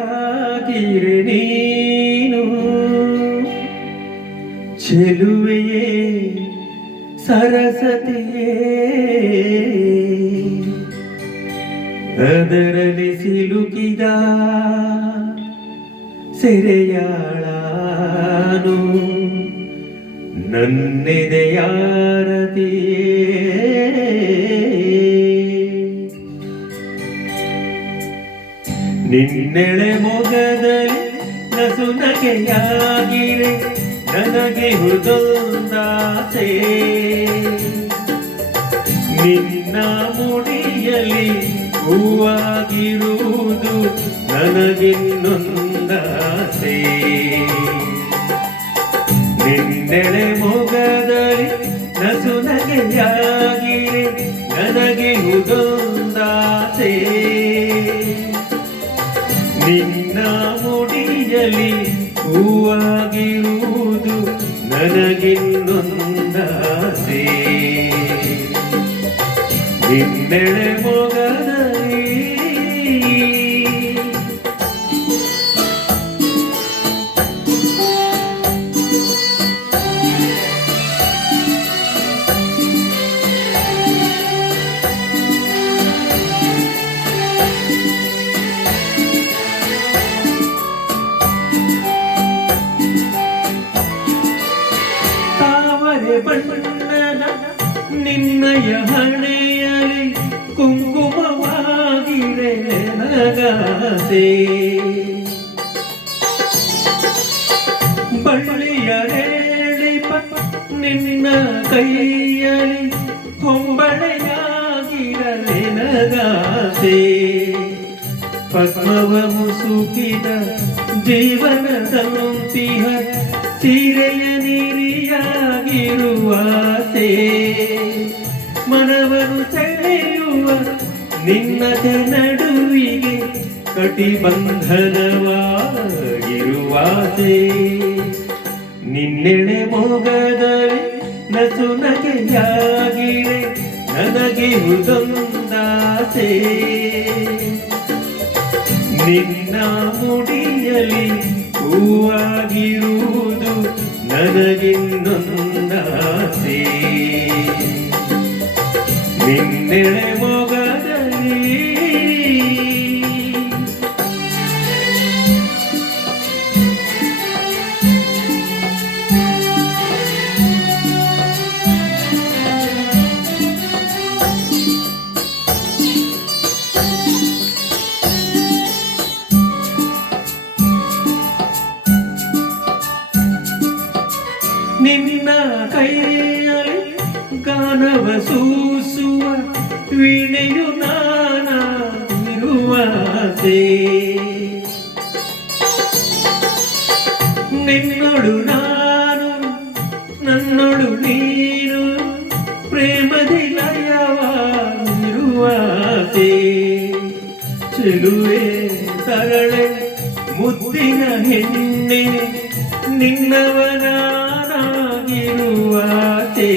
ಹೂವಾಗಿರೆ ನೀನು. ಚೆಲುವೆಯೇ ಸರಸತೆಯೇ. ಅದರಲ್ಲಿ ಸಿಲುಕಿದ ಸೆರೆಯಾಳಾನು. ನನ್ನೆದೆಯಾರತಿಯೇ ನಿನ್ನೆಳೆ ಮೊಗದಲ್ಲಿ ನಸುನಗೆಯಾಗಿರೆ ನನಗೆ ಹೃದಯಾಸೆ ನಿನ್ನ ಮುಡಿಯಲ್ಲಿ ಹೂವಾಗಿರುವುದು ನನಗಿನ್ನೊಂದಾಸೆ. ನಿನ್ನೆಳೆ ಮೊಗದಲ್ಲಿ ನಸುನಗೆಯಾಗಿರೆ ನನಗೆ ಹುದೊಂದಾಸೆ ನಿನ್ನ ಮುಡಿಯಲಿ ಹೂವಾಗಿರುವುದು ನನಗಿನ್ನೊಂದಾಸೆ ನಿನ್ನೆಳೆ ಮೊಗದಲ್ಲಿ ನಿನ್ನಯ ಹಣೆಯಲಿ ಕುಂಕುಮವಾಗಿರೆ ನನಗಾಸೆ ಬಳ್ಳಿಯ ರೇಳಿಪ ನಿನ್ನ ಕೈಯಲಿ ಹೊಂಬಳೆಯಾಗಿರಲೆ ನಗಾಸೆ ಪದ್ಮವ ಮುಸುಕಿದ ಜೀವನದಂತಿಹ ಸೀರೆಯ ನೀರಿಯಾಗಿರುವಾಸೆ ನಿನ್ನದ ನಡುವಿಗೆ ಕಟಿಬಂಧನವಾಗಿರುವಾಸೆ ನಿನ್ನೆಳೆ ಮೊಗದಲ್ಲಿ ನಸುನಗೆಯಾಗಿರೆ ನನಗೆ ಹೃದಂದಾಸೆ ನಿನ್ನ ಮುಡಿಯಲಿ ಹೂವಾಗಿರುವುದು ನನಗಿನ್ನೊಂದಾಸೆ ನಿನ್ನೆಳೆ ನಿನ್ನ ಕೈಯಲ್ಲಿ ಗಾನವ ಸೂಸುವ ವೀಣೆಯು ನಾನಿರುವಾಸೆ ನಿನ್ನೊಡು ನಾನು, ನನ್ನೊಡು ನೀನು, ಪ್ರೇಮದಿ ಲಯವಾಗಿರುವಾಸೆ ಚೆಲುವೆ ಸರಳೆ ಮುದ್ದಿನ ಹೆಣ್ಣೆ ನಿನ್ನವನಾಗಿರುವಾತೆ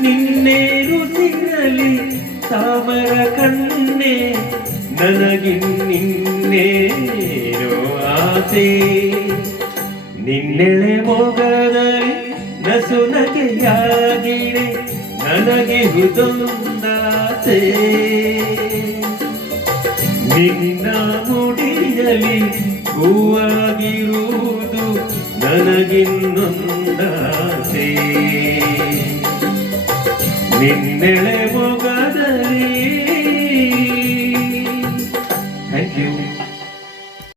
ನಿನ್ನೇರು ಸಿಗಲಿ ತಾಮರ ಕಣ್ಣೆ ನನಗಿನ್ನೇನೋ ಆಸೆ. ನಿನ್ನೆಳೆ ಮೊಗದಲ್ಲಿ ನಸುನಗೆಯಾಗಿರೆ ನನಗೆ ಹುದೊಂದಾಸೆ ನಿನ್ನ ಮುಡಿಯಲಿ ಹೂವಾಗಿರುವುದು ನನಗಿನ್ನೊಂದಾಸೆ ನಿನ್ನೆಳೆ ಮೊಗದಲ್ಲಿ